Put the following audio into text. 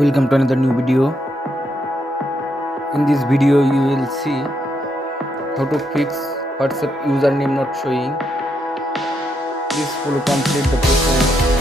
Welcome to another new video. In this video you will see how to fix WhatsApp username not showing. Please follow complete the process.